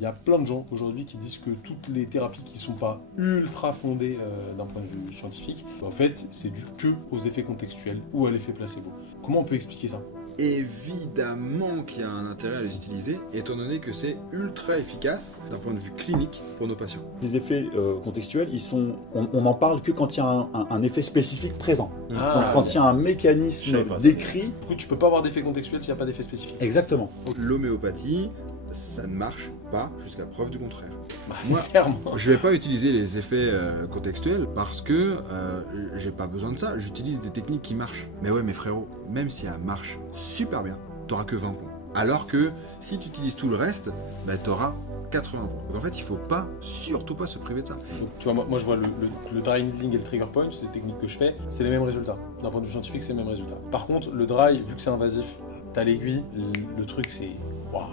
Il y a plein de gens aujourd'hui qui disent que toutes les thérapies qui ne sont pas ultra fondées d'un point de vue scientifique, en fait, c'est dû que aux effets contextuels ou à l'effet placebo. Comment on peut expliquer ça ? Évidemment qu'il y a un intérêt à les utiliser, étant donné que c'est ultra efficace d'un point de vue clinique pour nos patients. Les effets contextuels, on n'en parle que quand il y a un effet spécifique présent. Quand il y a un mécanisme décrit. Du coup, tu peux pas avoir d'effet contextuel s'il n'y a pas d'effet spécifique. Exactement. L'homéopathie, ça ne marche pas jusqu'à preuve du contraire. C'est clair, moi. Je vais pas utiliser les effets contextuels parce que j'ai pas besoin de ça. J'utilise des techniques qui marchent. Mais ouais, mes frérots, même si elle marche super bien, t'auras que 20 points. Alors que si tu utilises tout le reste, bah, t'auras 80 points. Donc en fait, il faut pas, surtout pas se priver de ça. Donc, tu vois, moi je vois le dry needling et le trigger point, c'est des techniques que je fais, c'est les mêmes résultats. D'un point de vue scientifique, c'est les mêmes résultats. Par contre, le dry, vu que c'est invasif, t'as l'aiguille, le truc c'est... Waouh.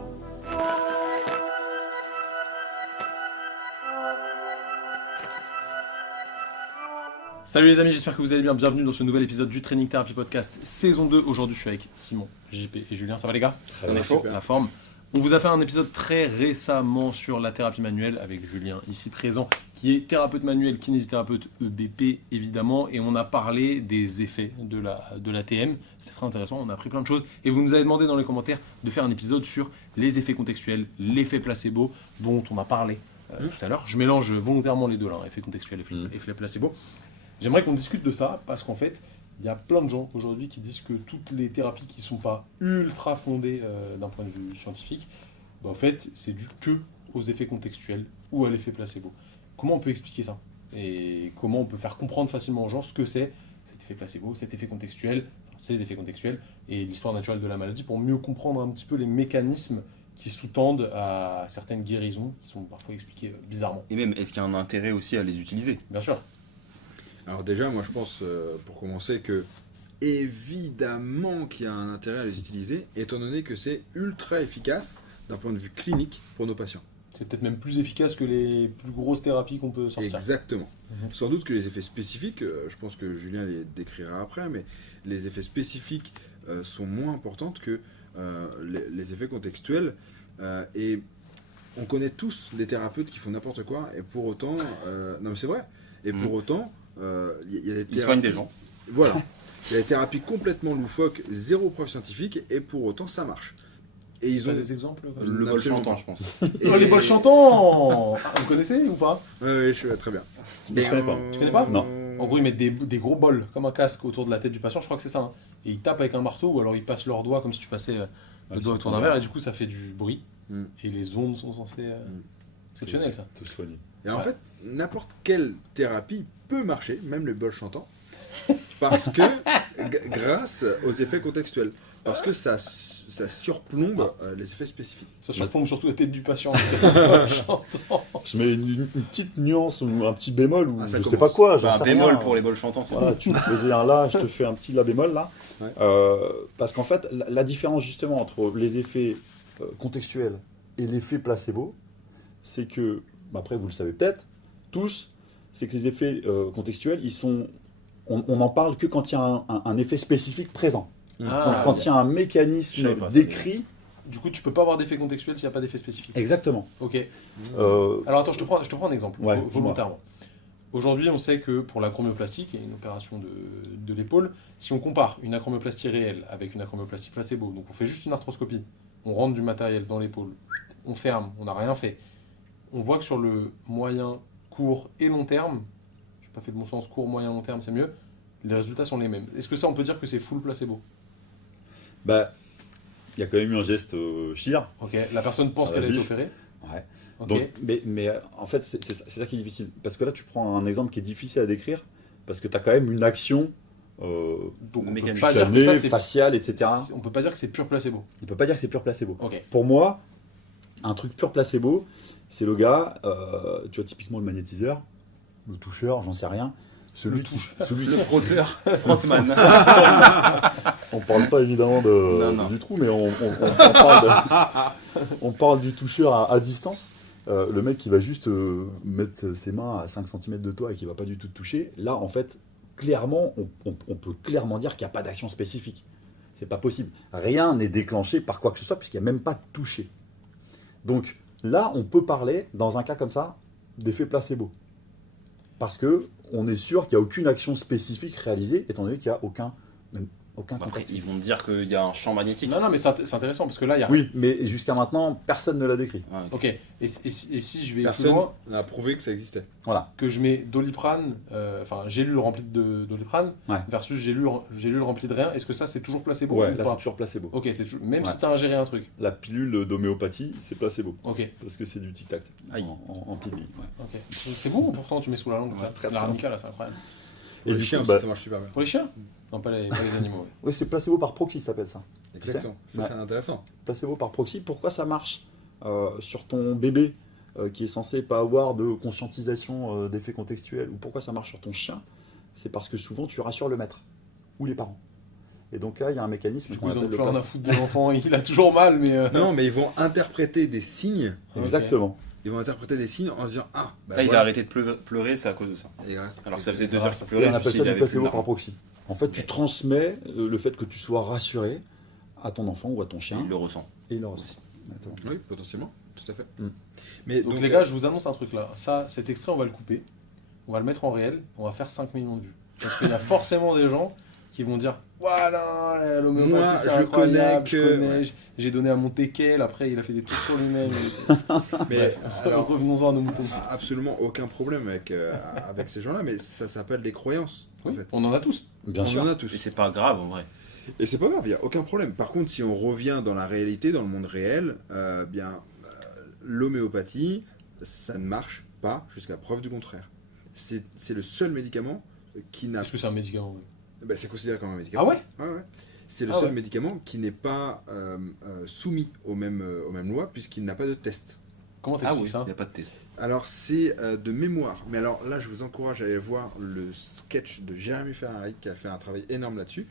Salut les amis, j'espère que vous allez bien. Bienvenue dans ce nouvel épisode du Training Therapy Podcast saison 2. Aujourd'hui, je suis avec Simon, JP et Julien. Ça va les gars ? Ça va, chaud, super. la forme. On vous a fait un épisode très récemment sur la thérapie manuelle avec Julien ici présent, qui est thérapeute manuel, kinésithérapeute EBP évidemment, et on a parlé des effets de la TM. C'est très intéressant, on a appris plein de choses. Et vous nous avez demandé dans les commentaires de faire un épisode sur les effets contextuels, l'effet placebo, dont on a parlé tout à l'heure. Je mélange volontairement les deux là, effet contextuel et effet placebo. J'aimerais qu'on discute de ça parce qu'en fait, il y a plein de gens aujourd'hui qui disent que toutes les thérapies qui ne sont pas ultra fondées d'un point de vue scientifique, en fait, c'est dû que aux effets contextuels ou à l'effet placebo. Comment on peut expliquer ça ? Et comment on peut faire comprendre facilement aux gens ce que c'est cet effet placebo, cet effet contextuel, ces effets contextuels et l'histoire naturelle de la maladie pour mieux comprendre un petit peu les mécanismes qui sous-tendent à certaines guérisons qui sont parfois expliquées bizarrement. Et même, est-ce qu'il y a un intérêt aussi à les utiliser ? Bien sûr. Alors déjà, moi je pense, pour commencer, que évidemment qu'il y a un intérêt à les utiliser, étant donné que c'est ultra efficace d'un point de vue clinique pour nos patients. C'est peut-être même plus efficace que les plus grosses thérapies qu'on peut sortir. Exactement. Sans doute que les effets spécifiques, je pense que Julien les décrira après, mais les effets spécifiques sont moins importants que les effets contextuels. Et on connaît tous les thérapeutes qui font n'importe quoi, et pour autant... non mais c'est vrai. Et pour autant... y a des Ils soignent des gens. Voilà. Il y a des thérapies complètement loufoques, zéro preuve scientifique, et pour autant ça marche. Et ils ont des exemples Le bol chantant, je pense. Les bols chantants. Vous connaissez ou pas ? Oui, je très bien. Je connais pas. Tu connais pas ? Non. En gros, ils mettent des gros bols, comme un casque, autour de la tête du patient, je crois que c'est ça. Hein. Et ils tapent avec un marteau, ou alors ils passent leurs doigts comme si tu passais le doigt autour d'un verre, et du coup ça fait du bruit. Et les ondes sont censées... Exceptionnel ça. Te soigner. Et en fait, n'importe quelle thérapie peut marcher, même les bols chantants, parce que, grâce aux effets contextuels, parce que ça surplombe les effets spécifiques. Ça surplombe surtout la tête du patient. Chantant. Je mets une petite nuance ou un petit bémol ou ça je sais commence. pas quoi. j'en Un sais bémol rien. pour les bols chantants, c'est Voilà, tu me faisais un la, je te fais un petit la bémol là. Ouais. Parce qu'en fait, la différence justement entre les effets contextuels et l'effet placebo, c'est que, après vous le savez peut-être, tous, c'est que les effets contextuels, on n'en parle que quand il y a un effet spécifique présent. Quand il y a un Je mécanisme savais pas ça, décrit. Du coup, tu peux pas avoir d'effet contextuel s'il n'y a pas d'effet spécifique. Exactement. Ok. Euh, Alors attends, je te prends un exemple, Ouais, volontairement. Aujourd'hui, on sait que pour l'acromioplastie, qui est une opération de l'épaule, si on compare une acromioplastie réelle avec une acromioplastie placebo, donc on fait juste une arthroscopie, on rentre du matériel dans l'épaule, on ferme, on n'a rien fait, on voit que sur le moyen, court et long terme, je n'ai pas fait le bon sens, court, moyen, long terme, c'est mieux, les résultats sont les mêmes. Est-ce que ça, on peut dire que c'est full placebo ? Bah, il y a quand même eu un geste chir. Ok, la personne pense qu'elle a été opérée. Ouais. Ok. Donc, mais en fait, c'est ça qui est difficile. Parce que là, tu prends un exemple qui est difficile à décrire, parce que tu as quand même une action Donc on peut mécanique. pas dire que cutanée, ça, c'est... faciale, etc. On peut pas dire que c'est pur placebo. On ne peut pas dire que c'est pur placebo. Ok. Pour moi, un truc pur placebo, c'est le gars, tu vois, typiquement le magnétiseur, le toucheur, j'en sais rien. Celui qui, Le frotteur, frottman. on parle pas évidemment Non. du trou, mais on parle du toucheur à distance. Le mec qui va juste mettre ses mains à 5 cm de toi et qui va pas du tout te toucher. Là, en fait, clairement, on peut clairement dire qu'il n'y a pas d'action spécifique. C'est pas possible. Rien n'est déclenché par quoi que ce soit, puisqu'il n'y a même pas de toucher. Donc, Là, on peut parler, dans un cas comme ça, d'effet placebo. Parce que on est sûr qu'il n'y a aucune action spécifique réalisée, étant donné qu'il n'y a aucun Après, contact. ils vont te dire qu'il y a un champ magnétique. Non, mais c'est intéressant parce que là, il y a. Oui, mais jusqu'à maintenant, personne ne l'a décrit. Ouais. Ok, et si je vais plus Personne loin, n'a prouvé que ça existait. Voilà. que je mets Doliprane, enfin gélule remplie de Doliprane, Ouais. versus gélule remplie de rien, est-ce que ça c'est toujours placebo Ouais, ou là, pas c'est toujours placebo. Ok, c'est toujours... même Ouais. si t'as ingéré un truc. La pilule d'homéopathie, c'est placebo. Ok, Parce que c'est du tic-tac Aïe. en pilule. Ouais. ok. C'est bon pourtant, tu mets sous la langue. Ouais, là. très, très L'arnica là, c'est incroyable. Pour Et les du chiens coup, aussi, bah- ça marche super bien. Pour les chiens Non, pas les animaux. ouais. Oui, c'est placebo par proxy, ça s'appelle ça. Exactement. Ça, Ouais. c'est intéressant. Placebo par proxy, pourquoi ça marche sur ton bébé qui est censé pas avoir de conscientisation d'effets contextuels, ou pourquoi ça marche sur ton chien? C'est parce que souvent tu rassures le maître ou les parents. Et donc là, il y a un mécanisme Du coup, qu'on ils ont appelle plus le rien à placebo. foutre de l'enfant, il a toujours mal, mais. Non, mais ils vont interpréter des signes. Ok. Exactement. Ils vont interpréter des signes en se disant ah, bah Là, il a voilà. arrêté de pleurer, c'est à cause de ça. Et il reste- Alors que ça faisait 2 Ah, heures ça, qu'il Et pleurait, on juste appelle il ça du avait plus placebo de par larmes. proxy. En fait, tu transmets le fait que tu sois rassuré à ton enfant ou à ton chien, Il le ressent. et il le ressent. Exactement. Oui, potentiellement, tout à fait. Mm. Mais Donc, les gars, je vous annonce un truc là. Ça, cet extrait, on va le couper. On va le mettre en réel. On va faire 5 millions de vues. Parce qu'il y a forcément des gens qui vont dire voilà, Moi, l'homéopathie, c'est je incroyable, connais que- je connais, j'ai donné à mon teckel, après il a fait des trucs sur lui-même. mais Bref, alors, revenons-en à nos moutons. absolument aucun problème avec ces gens-là, mais ça s'appelle des croyances. En Oui, fait. on en a tous. Bien On sûr. en a Et tous. c'est pas grave en vrai. Et c'est pas grave, il n'y a aucun problème. Par contre, si on revient dans la réalité, dans le monde réel, l'homéopathie, ça ne marche pas jusqu'à preuve du contraire. C'est le seul médicament qui n'a... Est-ce que c'est un médicament oui. Ben, c'est considéré comme un médicament. Ah ouais Ouais, ouais. C'est le Ah seul ouais. médicament qui n'est pas soumis aux mêmes lois, puisqu'il n'a pas de test. Comment Ah t'expliques oui, ça il n'y a pas de test. Alors, c'est de mémoire. Mais alors là, je vous encourage à aller voir le sketch de Jérémy Ferrari, qui a fait un travail énorme là-dessus.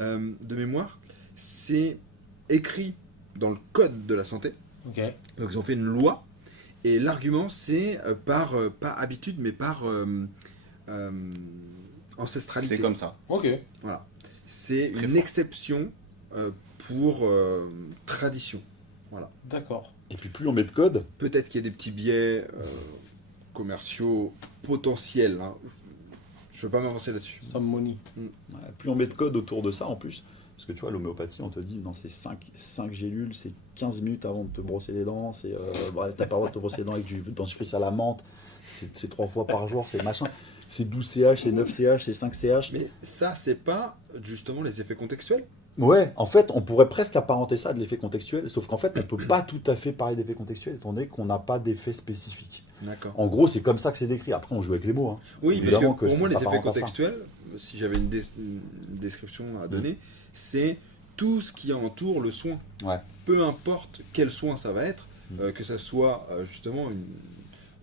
De mémoire, c'est écrit dans le code de la santé. Ok. Donc, ils ont fait une loi. Et l'argument, c'est par, pas habitude, mais par ancestralité. C'est comme ça. Ok. Voilà. C'est Très une fort. exception pour tradition. Voilà. D'accord. Et puis plus on met de code, Peut-être qu'il y a des petits biais commerciaux potentiels. Hein. Je ne veux pas m'avancer là-dessus. Some money. plus on met de code autour de ça en plus. Parce que tu vois, l'homéopathie, on te dit, dans ces 5 gélules, c'est 15 minutes avant de te brosser les dents, t'as pas le droit de te brosser les dents avec du dentifrice à la menthe, c'est 3 fois par jour, c'est machin. C'est 12 CH, c'est 9 CH, c'est 5 CH. Mais ça, c'est pas justement les effets contextuels. Ouais, en fait, on pourrait presque apparenter ça à de l'effet contextuel, sauf qu'en fait, on ne peut pas tout à fait parler d'effet contextuel, étant donné qu'on n'a pas d'effet spécifique. D'accord. En gros, c'est comme ça que c'est décrit. Après, on joue avec les mots. Hein. Oui, parce Évidemment que que pour moi, ça les effets s'apparente à ça. contextuels, si j'avais une description à donner, c'est tout ce qui entoure le soin. Ouais. Peu importe quel soin ça va être, Mm. que ça soit justement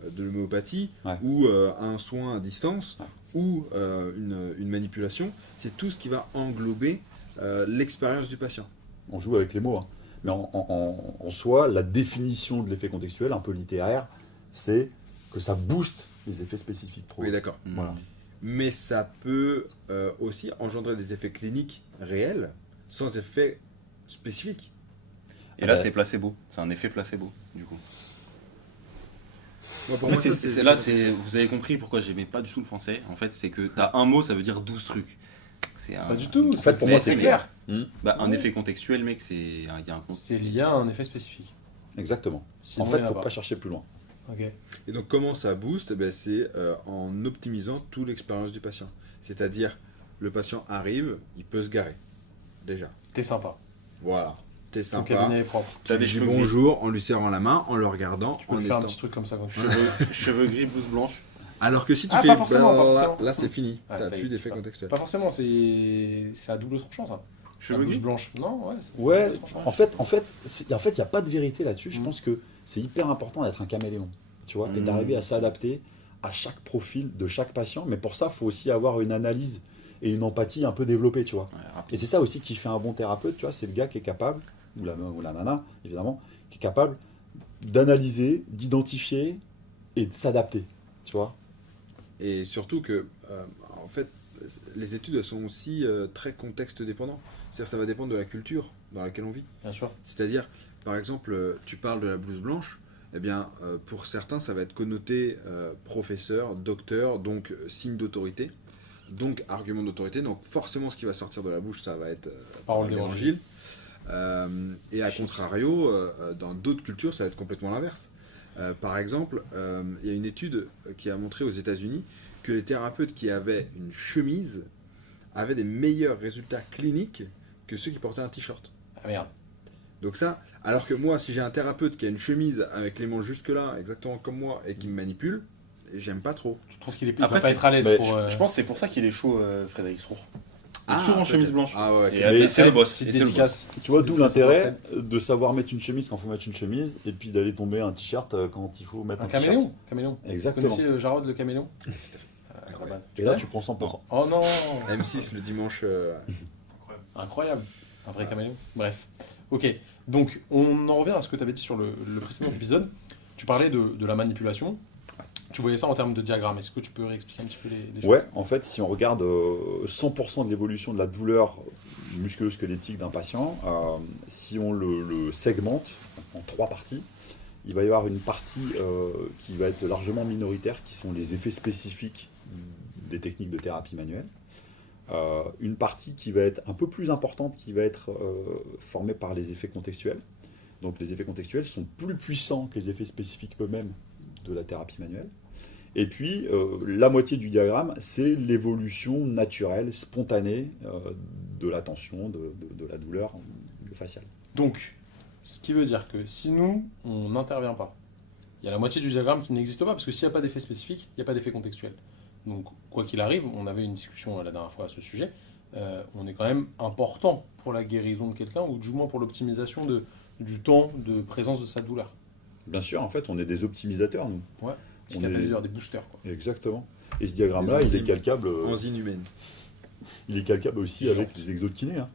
de l'homéopathie Ouais. ou un soin à distance Ouais. ou une manipulation, c'est tout ce qui va englober l'expérience du patient. On joue avec les mots. Hein. Mais en soi, la définition de l'effet contextuel, un peu littéraire, c'est que ça booste les effets spécifiques. Oui, d'accord. Voilà. Mais ça peut aussi engendrer des effets cliniques réels sans effet spécifique. Et là, Ouais. c'est placebo. C'est un effet placebo, du coup. Moi, pour En moi, fait, ça, vous avez compris pourquoi j'aimais pas du tout le français. En fait, c'est que t'as un mot, ça veut dire 12 trucs. C'est un... Pas du tout. En fait, pour Mais moi, c'est c'est clair. Bah, un Ouais. effet contextuel, mec, il y a un C'est lié à un effet spécifique. Exactement. Sinon, En fait, il y il en ne a faut pas chercher plus loin. Ok. Et donc comment ça booste? Eh ben, c'est en optimisant toute l'expérience du patient. C'est-à-dire, le patient arrive, il peut se garer. Déjà. T'es sympa. Voilà. T'es Ton sympa. cabinet est propre. Tu T'as lui des dis cheveux gris. bonjour en lui serrant la main, en le regardant, Tu peux en faire un étant... petit truc comme ça quand tu Cheveux gris, blouse blanche. Alors que si tu Ah, fais... pas forcément, pas là, forcément. c'est fini. Ah, T'as ça y est, plus je sais d'effet pas. contextuel. Pas forcément, c'est à double tranchant ça. Cheveux La gris. blouse blanche. Non, ouais. c'est Ouais, double tranchant. en fait, il n'y a pas de vérité là-dessus. Je Mm. pense que c'est hyper important d'être un caméléon, tu vois, et Mm. d'arriver à s'adapter à chaque profil de chaque patient. Mais pour ça, il faut aussi avoir une analyse et une empathie un peu développée, tu vois. Ouais, Et rapide. c'est ça aussi qui fait un bon thérapeute, tu vois, c'est le gars qui est capable, ou la nana, évidemment, qui est capable d'analyser, d'identifier et de s'adapter, tu vois. Et surtout que, en fait, les études elles sont aussi très contexte dépendantes. C'est-à-dire ça va dépendre de la culture dans laquelle on vit. Bien sûr. C'est-à-dire, par exemple, tu parles de la blouse blanche, eh bien, pour certains, ça va être connoté professeur, docteur, donc signe d'autorité, donc argument d'autorité. Donc forcément, ce qui va sortir de la bouche, ça va être Parole d'évangile. Et à contrario, dans d'autres cultures, ça va être complètement l'inverse. Par exemple, il y a une étude qui a montré aux États-Unis que les thérapeutes qui avaient une chemise avaient des meilleurs résultats cliniques que ceux qui portaient un t-shirt. Ah merde. Donc ça, alors que moi, si j'ai un thérapeute qui a une chemise avec les manches jusque-là, exactement comme moi, et qui me manipule, j'aime pas trop. Je trouve qu'il est Après, pas être à l'aise mais pour. Je pense que c'est pour ça qu'il est chaud, Frédéric Srour. Il est Ah, toujours en chemise peut-être. blanche. Ah ouais, Et ok. c'est le boss. petite Et c'est le boss. dédicace. Tu vois, d'où Dédicace l'intérêt à Fred. de savoir mettre une chemise quand il faut mettre une chemise, et puis d'aller tomber un t-shirt quand il faut mettre Un un t-shirt. caméléon. Caméléon. Vous Exactement. connaissez Jarod le caméléon Incroyable. Et là, tu prends 100%. Oh non. M6 le dimanche. Incroyable. Un vrai caméléon. Bref. Ok. Donc, on en revient à ce que tu avais dit sur le précédent épisode. Tu parlais de la manipulation. Tu voyais ça en termes de diagramme. Est-ce que tu peux réexpliquer un petit peu les choses? Ouais, en fait, si on regarde 100% de l'évolution de la douleur musculo-squelettique d'un patient, si on le segmente en 3 parties, il va y avoir une partie qui va être largement minoritaire, qui sont les effets spécifiques des techniques de thérapie manuelle. Une partie qui va être un peu plus importante, qui va être formée par les effets contextuels. Donc les effets contextuels sont plus puissants que les effets spécifiques eux-mêmes de la thérapie manuelle. Et puis, la moitié du diagramme, c'est l'évolution naturelle, spontanée de la tension, de la douleur faciale. Donc, ce qui veut dire que si nous, on n'intervient pas, il y a la moitié du diagramme qui n'existe pas, parce que s'il n'y a pas d'effet spécifique, il n'y a pas d'effet contextuel. Donc, quoi qu'il arrive, on avait une discussion la dernière fois à ce sujet, on est quand même important pour la guérison de quelqu'un, ou du moins pour l'optimisation du temps de présence de sa douleur. Bien sûr, en fait, on est des optimisateurs, nous. Ouais, des On catalyseurs, des boosters. Quoi. Exactement. Et ce diagramme-là, Les il est enzymes. calcable. Enzyme humaine. Il est calcable aussi Géante. avec les exokinés. Hein.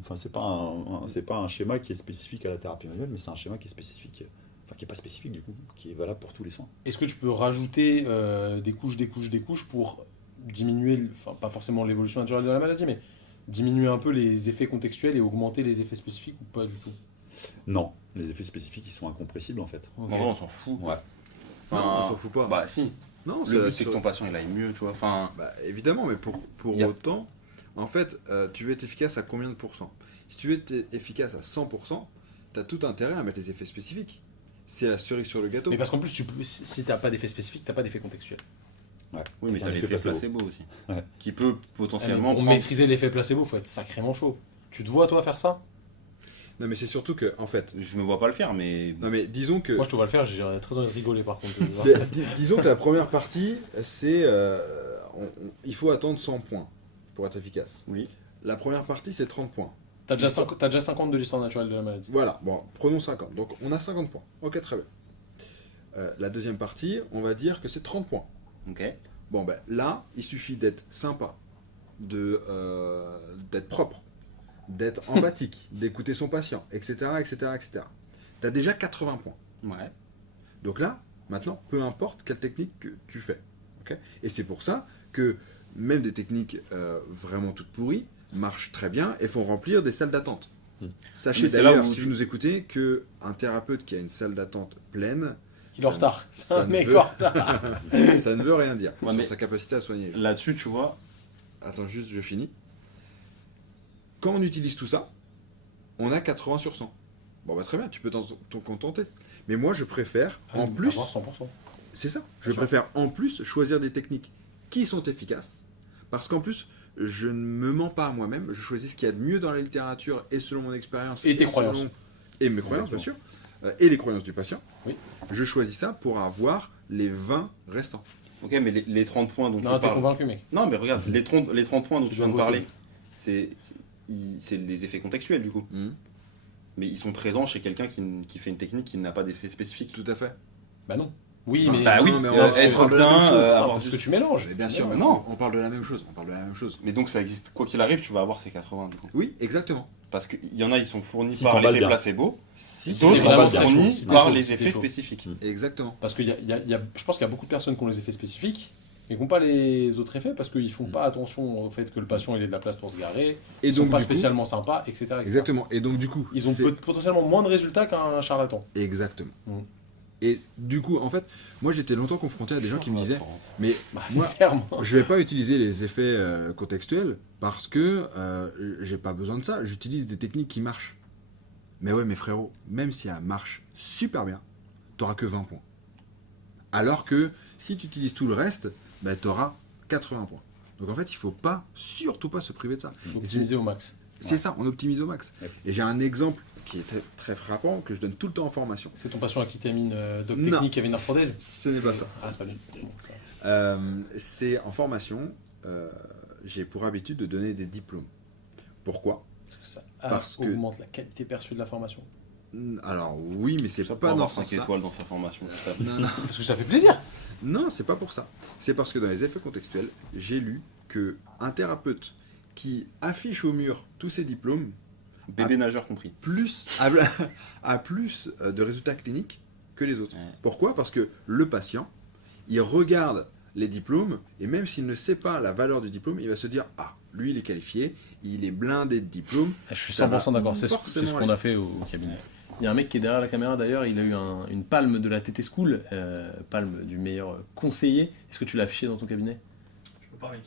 Enfin, c'est pas un schéma qui est spécifique à la thérapie manuelle, mais c'est un schéma qui est spécifique, enfin qui est pas spécifique du coup, qui est valable pour tous les soins. Est-ce que tu peux rajouter des couches pour diminuer, enfin pas forcément l'évolution naturelle de la maladie, mais diminuer un peu les effets contextuels et augmenter les effets spécifiques ou pas du tout? Non, les effets spécifiques, ils sont incompressibles en fait. Ok. En vrai, on s'en fout. Ouais. Non, Enfin, on s'en fout pas. Bah si. non, Le but c'est que ton patient il aille mieux, tu vois. Enfin, Bah, évidemment, mais pour Y a- autant, en fait, tu veux être efficace à combien de pourcents? Si tu veux être efficace à 100%, tu as tout intérêt à mettre les effets spécifiques. C'est la cerise sur le gâteau. Mais parce qu'en plus, si tu n'as pas d'effet spécifique, tu n'as pas d'effet contextuel. Ouais. oui, mais C'est t'as un l'effet effet placebo aussi. Ouais. Qui peut potentiellement Pour prendre- maîtriser l'effet placebo, il faut être sacrément chaud. Tu te vois, toi, faire ça? Non, mais c'est surtout que, en fait, Je me vois pas le faire, mais non, mais disons que, Moi, je te vois le faire, j'ai très envie de rigoler par contre. disons que la première partie, c'est, il faut attendre 100 points pour être efficace. oui. La première partie, c'est 30 points. T'as déjà 50 de l'histoire naturelle de la maladie. Voilà, bon, prenons 50. Donc, on a 50 points. Ok, très bien. La deuxième partie, on va dire que c'est 30 points. Ok. Bon, ben là, il suffit d'être sympa, d'être propre, d'être empathique, d'écouter son patient, etc., etc., etc. T'as déjà 80 points. Ouais. Donc là, maintenant, peu importe quelle technique que tu fais. Ok. Et c'est pour ça que même des techniques vraiment toutes pourries marchent très bien et font remplir des salles d'attente. Mm. Sachez Mais c'est là d'ailleurs, où si tu- vous nous écoutez, qu'un thérapeute qui a une salle d'attente pleine, Il est en retard. C'est ça un ne mec veut- en retard. ça ne veut rien dire Ouais, sur mais- sa capacité à soigner. Là-dessus, tu vois, Attends, juste, je finis. Quand on utilise tout ça, on a 80 sur 100. Bon, bah très bien, tu peux t'en contenter. Mais moi, je préfère, en plus, Avoir 100%. c'est ça, je Bien sûr. préfère en plus choisir des techniques qui sont efficaces. Parce qu'en plus, je ne me mens pas à moi-même, je choisis ce qu'il y a de mieux dans la littérature et selon mon expérience. Et tes croyances. Et mes croyances, bien sûr. Et les croyances du patient. Oui. Je choisis ça pour avoir les 20 restants. ok, mais les 30 points dont Non, tu t'es parles. convaincu, mec. Non, mais regarde, les 30 points dont Tu tu viens de dois voter. parler, c'est les effets contextuels du coup. Mhm. Mais ils sont présents chez quelqu'un qui fait une technique qui n'a pas d'effet spécifique. Tout à fait. Bah non. Oui, Enfin, mais. bah oui, non, mais être parle de la bien, même chose. avoir parce du- que tu mélanges. Mais bien sûr, Mais mais non. on parle de la même chose. On parle de la même chose. Mais donc ça existe, quoi qu'il arrive, tu vas avoir ces 80 du coup. Oui, exactement. Parce qu'il y en a, ils sont fournis Si par t'emballes l'effet bien. placebo, Si, Si d'autres t'es sont vraiment bien fournis chaud, si t'es par chaud, les si t'es effets chaud. spécifiques. Exactement. Parce que je pense qu'il y a beaucoup de personnes qui ont les effets spécifiques, mais qui n'ont pas les autres effets parce qu'ils font pas attention au fait que le patient il ait de la place pour se garer, Et ils sont donc, pas du coup- spécialement sympas, etc. Exactement. Et donc, du coup, Ils ont c'est- potentiellement moins de résultats qu'un charlatan. Exactement. Mm. Et du coup, en fait, moi j'étais longtemps confronté à des gens qui me disaient, mais Bah, moi, c'est terme. je vais pas utiliser les effets contextuels parce que j'ai pas besoin de ça. J'utilise des techniques qui marchent. Mais ouais, mes frérots, même si elle marche super bien, t'auras que 20 points. Alors que si tu utilises tout le reste, bah, t'auras 80 points. Donc en fait, il faut pas, surtout pas se priver de ça. Optimiser au max. C'est ça, on optimise au max. Ouais. Et j'ai un exemple qui est très, très frappant, que je donne tout le temps en formation. C'est ton patient à qui t'amine Doc Non. Technique qui avait une arthrodèse. Ce n'est pas ça. Ah, c'est pas lui. C'est en formation, j'ai pour habitude de donner des diplômes. Pourquoi ? Ça Parce que- augmente la qualité perçue de la formation. Alors oui, mais c'est Ça peut pas dans avoir ce 5 sens-là. étoiles dans sa formation. Ça. Non, non. Parce que ça fait plaisir. Non, c'est pas pour ça. C'est parce que dans les effets contextuels, j'ai lu que un thérapeute qui affiche au mur tous ses diplômes Bébé nageur compris. a plus de résultats cliniques que les autres. Ouais. Pourquoi ? Parce que le patient, il regarde les diplômes et même s'il ne sait pas la valeur du diplôme, il va se dire « Ah, lui, il est qualifié, il est blindé de diplômes. Je suis Ça 100% va d'accord. C'est ce forcément qu'on a fait au cabinet. Il y a un mec qui est derrière la caméra d'ailleurs, il a eu une palme de la TT School, palme du meilleur conseiller. Est-ce que tu l'as affiché dans ton cabinet ? Je peux pas, mec.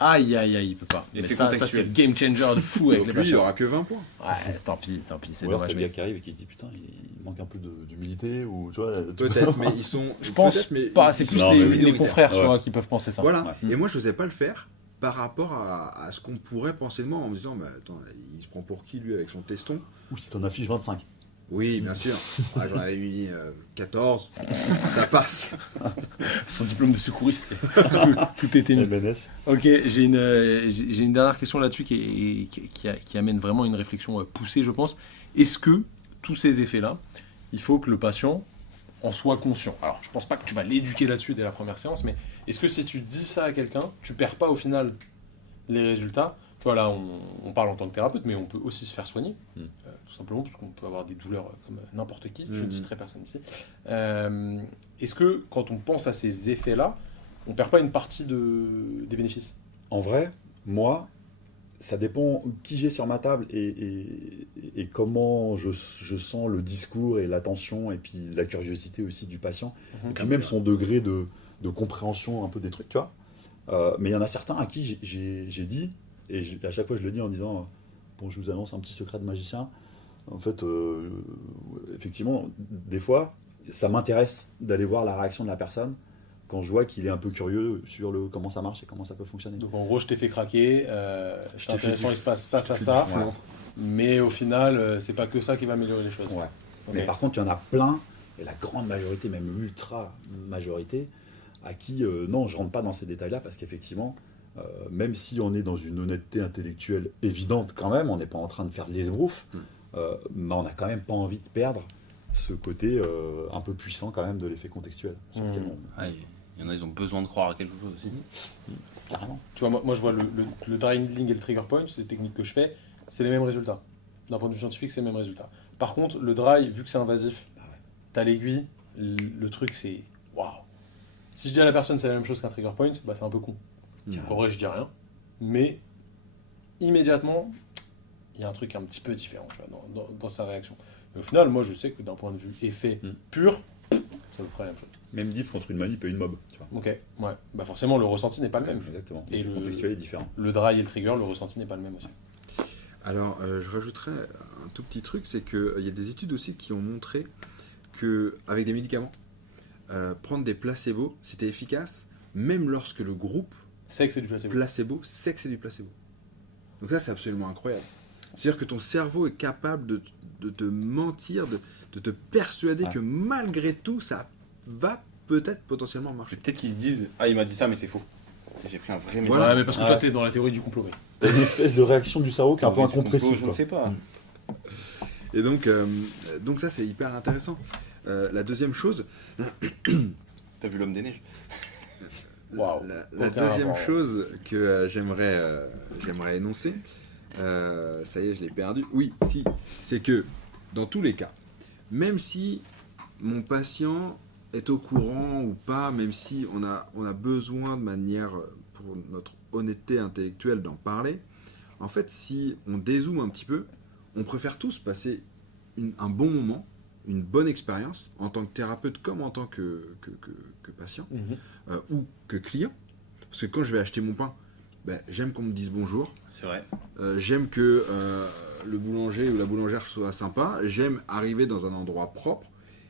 Aïe, aïe, aïe, il peut pas. Mais L'effet ça c'est contextuel. le game changer de fou avec Donc les lui, il patients. aura que 20 points. Ouais, tant pis, c'est Ou alors dommage. t'as le gars qui arrive et qui se dit putain, il manque un peu d'humilité ou tu vois. Peut-être, mais ils sont. Je pense peut-être, mais pas, ils c'est sont plus Non, les, mais oui. les confrères tu Ouais. vois, qui peuvent penser ça. Voilà. Ouais. Et moi, je n'osais pas le faire par rapport à ce qu'on pourrait penser de moi en me disant, bah, attends, il se prend pour qui lui avec son teston ? Ou si t'en affiches 25. Oui, bien sûr. Ah, j'en avais mis 14. Ça passe. Son diplôme de secouriste, tout était mis. MNS. Ok, j'ai une dernière question là-dessus qui amène vraiment une réflexion poussée, je pense. Est-ce que tous ces effets-là, il faut que le patient en soit conscient ? Alors, je pense pas que tu vas l'éduquer là-dessus dès la première séance, mais est-ce que si tu dis ça à quelqu'un, tu perds pas au final les résultats ? Tu vois, là, on parle en tant que thérapeute, mais on peut aussi se faire soigner, tout simplement, parce qu'on peut avoir des douleurs comme n'importe qui. Je ne citerai personne ici. Est-ce que quand on pense à ces effets-là, on perd pas une partie des bénéfices ? En vrai, moi, ça dépend qui j'ai sur ma table et comment je sens le discours et l'attention et puis la curiosité aussi du patient. Et puis même son degré de compréhension un peu des trucs, tu vois. Mais il y en a certains à qui j'ai dit, et à chaque fois je le dis en disant bon, je vous annonce un petit secret de magicien. En fait, effectivement, des fois, ça m'intéresse d'aller voir la réaction de la personne quand je vois qu'il est un peu curieux sur comment ça marche et comment ça peut fonctionner. Donc en gros, je t'ai fait craquer, c'est t'ai fait intéressant, du- il se passe ça, Ouais. mais au final, c'est pas que ça qui va améliorer les choses. Ouais. Ok. Mais par contre, il y en a plein, et la grande majorité, même ultra majorité, à qui, non, je rentre pas dans ces détails-là, parce qu'effectivement, même si on est dans une honnêteté intellectuelle évidente quand même, on n'est pas en train de faire de l'esbrouf, mais on n'a quand même pas envie de perdre ce côté un peu puissant quand même de l'effet contextuel. Sur lequel Il y en a, ils ont besoin de croire à quelque chose aussi. carrément. Tu vois, moi je vois le dry needling et le trigger point, c'est des techniques que je fais, c'est les mêmes résultats. D'un point de vue scientifique, c'est les mêmes résultats. Par contre, le dry, vu que c'est invasif, t'as l'aiguille, le truc c'est waouh. Si je dis à la personne c'est la même chose qu'un trigger point, bah c'est un peu con. Donc, en vrai, je dis rien. Mais immédiatement, il y a un truc un petit peu différent tu vois, dans sa réaction. Et au final, moi je sais que d'un point de vue effet pur, ça me ferait la même chose. Même diff contre une manip et une mob. Tu vois. Ok, ouais. Bah forcément, le ressenti n'est pas le même. Exactement. Et L'effet le- contextuel est différent. Le dry et le trigger, le ressenti n'est pas le même aussi. Alors, je rajouterais un tout petit truc, c'est qu'il y a des études aussi qui ont montré qu'avec des médicaments, prendre des placebos, c'était efficace, même lorsque le groupe C'est que c'est du placebo. sait que c'est du placebo. Donc ça, c'est absolument incroyable. C'est-à-dire que ton cerveau est capable de te mentir, de te persuader Ouais. que malgré tout, ça va peut-être potentiellement marcher. Peut-être qu'ils se disent ah il m'a dit ça mais c'est faux. Et j'ai pris un vrai Voilà. Ouais, mais parce que Ouais. toi, t'es dans la théorie du complot. mec. T'as une espèce de réaction du cerveau qui est un peu incompressible. Je ne quoi. sais pas. Et donc ça, c'est hyper intéressant. La deuxième chose, T'as vu l'homme des neiges? Waouh. la Aucun deuxième rapport. chose que j'aimerais énoncer, ça y est, je l'ai perdu. Oui, si, c'est que dans tous les cas, même si mon patient est au courant ou pas, même si on a besoin de manière, pour notre honnêteté intellectuelle, d'en parler, en fait, si on dézoome un petit peu, on préfère tous passer un bon moment, une bonne expérience en tant que thérapeute comme en tant que patient ou que client. Parce que quand je vais acheter mon pain, ben, j'aime qu'on me dise bonjour. C'est vrai. J'aime que le boulanger ou la boulangère soit sympa. J'aime arriver dans un endroit propre.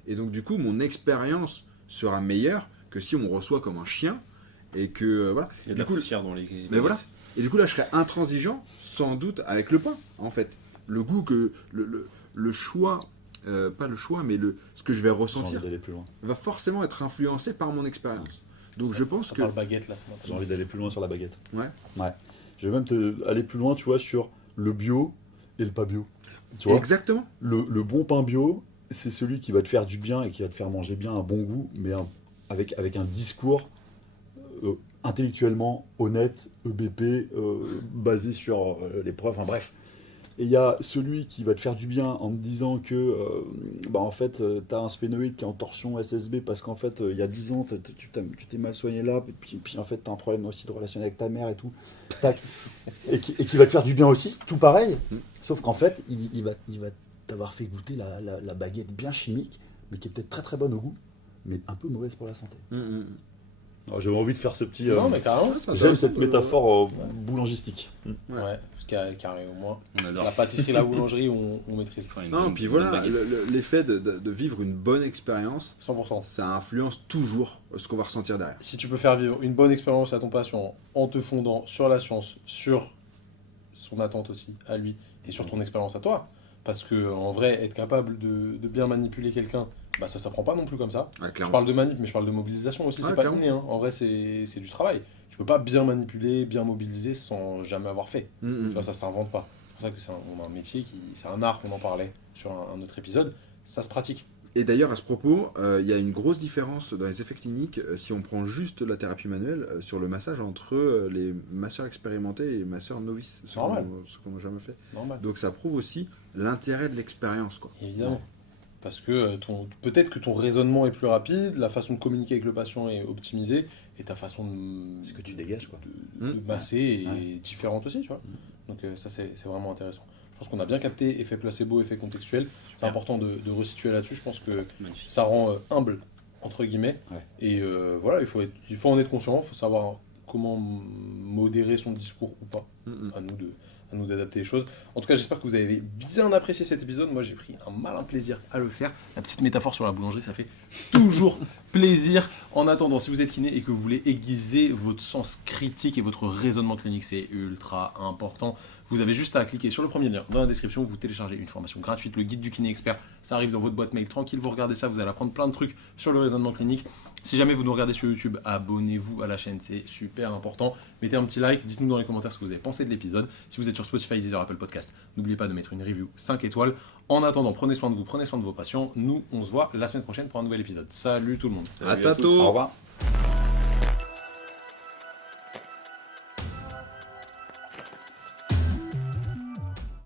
Et donc, du coup, mon expérience sera meilleure que si on me reçoit comme un chien. Et que, voilà. Il y a de Du la coup, poussière dans les. mais voilà. Et du coup, là, je serais intransigeant, sans doute, avec le pain, en fait. Le goût que. Le choix. Pas le choix, mais ce que je vais J'ai envie ressentir d'aller plus loin. va forcément être influencé par mon expérience. Donc, je pense Ça que. parle baguette là ce matin. J'ai envie d'aller plus loin sur la baguette. Ouais. Je vais même aller plus loin, tu vois, sur le bio et le pas bio. Tu vois, Exactement. le bon pain bio, c'est celui qui va te faire du bien et qui va te faire manger bien, un bon goût, mais avec un discours intellectuellement honnête, EBP, basé sur les preuves, enfin bref. Et il y a celui qui va te faire du bien en te disant que, en fait, tu as un sphénoïde qui est en torsion SSB parce qu'en fait, il y a 10 ans, tu t'es mal soigné là, puis en fait, tu as un problème aussi de relation avec ta mère et tout. Tac. Et qui va te faire du bien aussi, tout pareil. Sauf qu'en fait, il va t'avoir fait goûter la baguette bien chimique, mais qui est peut-être très très bonne au goût, mais un peu mauvaise pour la santé. Alors, j'avais envie de faire ce petit. Non, mais carrément. J'aime cette métaphore boulangistique. Ouais, parce qu'il y a carré au moins. On adore. La pâtisserie, la boulangerie, on maîtrise. Enfin, une Non, bonne- puis une voilà, bonne baguette. l'effet de vivre une bonne expérience, 100%. ça influence toujours ce qu'on va ressentir derrière. Si tu peux faire vivre une bonne expérience à ton patient en te fondant sur la science, sur son attente aussi à lui et sur ton expérience à toi, parce que en vrai, être capable de bien manipuler quelqu'un, bah ça s'apprend pas non plus comme ça. Ouais, Je clairement. parle de manip, mais je parle de mobilisation aussi, c'est Ouais, pas clairement. inné. Hein. En vrai, c'est du travail. Tu peux pas bien manipuler, bien mobiliser sans jamais avoir fait. Tu vois, ça s'invente pas. C'est pour ça que on a un métier, c'est un art, on en parlait sur un autre épisode, ça se pratique. Et d'ailleurs, à ce propos, il y a une grosse différence dans les effets cliniques si on prend juste la thérapie manuelle sur le massage entre les masseurs expérimentés et les masseurs novices, Normal. ce qu'on n'a jamais fait. Normal. Donc ça prouve aussi l'intérêt de l'expérience, quoi. Évidemment. Parce que peut-être que ton raisonnement est plus rapide, la façon de communiquer avec le patient est optimisée, et ta façon de, Ce que tu dégages, quoi. de masser Ouais. est différente aussi, tu vois. Donc ça, c'est vraiment intéressant. Je pense qu'on a bien capté effet placebo, effet contextuel. C'est important de resituer là-dessus. Je pense que Magnifique. ça rend humble, entre guillemets. Ouais. Et voilà, il faut en être conscient, il faut savoir comment modérer son discours ou pas. À nous d'adapter les choses. En tout cas, j'espère que vous avez bien apprécié cet épisode. Moi, j'ai pris un malin plaisir à le faire. La petite métaphore sur la boulangerie, ça fait toujours plaisir. En attendant, si vous êtes kiné et que vous voulez aiguiser votre sens critique et votre raisonnement clinique, c'est ultra important. Vous avez juste à cliquer sur le premier lien dans la description. Vous téléchargez une formation gratuite, le guide du kiné expert. Ça arrive dans votre boîte mail tranquille. Vous regardez ça, vous allez apprendre plein de trucs sur le raisonnement clinique. Si jamais vous nous regardez sur YouTube, abonnez-vous à la chaîne, c'est super important. Mettez un petit like, dites-nous dans les commentaires ce que vous avez pensé de l'épisode. Si vous êtes sur Spotify, Deezer, Apple Podcast, n'oubliez pas de mettre une review 5 étoiles. En attendant, prenez soin de vous, prenez soin de vos patients. Nous, on se voit la semaine prochaine pour un nouvel épisode. Salut tout le monde. À tantôt. Au revoir.